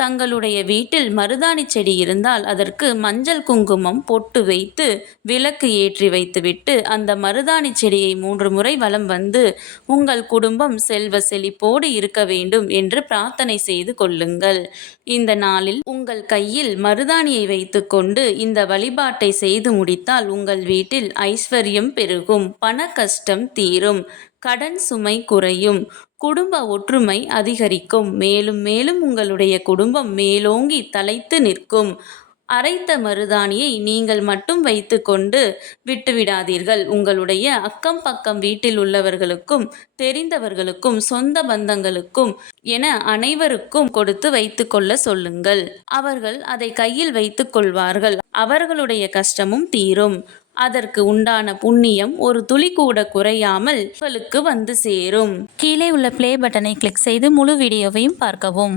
தங்களுடைய வீட்டில் மருதாணி செடி இருந்தால் அதற்கு மஞ்சள் குங்குமம் பொட்டு வைத்து விளக்கு ஏற்றி வைத்துவிட்டு அந்த மருதாணி செடியை 3 முறை வலம் வந்து உங்கள் குடும்பம் செல்வ செழிப்போடு இருக்க வேண்டும் என்று பிரார்த்தனை செய்து கொள்ளுங்கள். இந்த நாளில் உங்கள் கையில் மருதாணியை வைத்துக்கொண்டு இந்த வழிபாட்டை செய்து முடித்தால் உங்கள் வீட்டில் ஐஸ்வர்யம் பெருகும், பண கஷ்டம் தீரும், கடன் சுமை குறையும், குடும்ப ஒற்றுமை அதிகரிக்கும், மேலும் மேலும் உங்களுடைய குடும்பம் மேலோங்கி தலைத்து நிற்கும். அரைத்த மருதாணியை நீங்கள் மட்டும் வைத்துக்கொண்டு விட்டுவிடாதீர்கள். உங்களுடைய அக்கம் பக்கம் வீட்டில் உள்ளவர்களுக்கும் தெரிந்தவர்களுக்கும் சொந்த பந்தங்களுக்கும் என அனைவருக்கும் கொடுத்து வைத்துக்கொள்ள சொல்லுங்கள். அவர்கள் அதை கையில் வைத்துக் கொள்வார்கள். அவர்களுடைய கஷ்டமும் தீரும். அதற்கு உண்டான புண்ணியம் ஒரு துளி கூட குறையாமல் உங்களுக்கு வந்து சேரும். கீழே உள்ள ப்ளே பட்டனை கிளிக் செய்து முழு வீடியோவையும் பார்க்கவும்.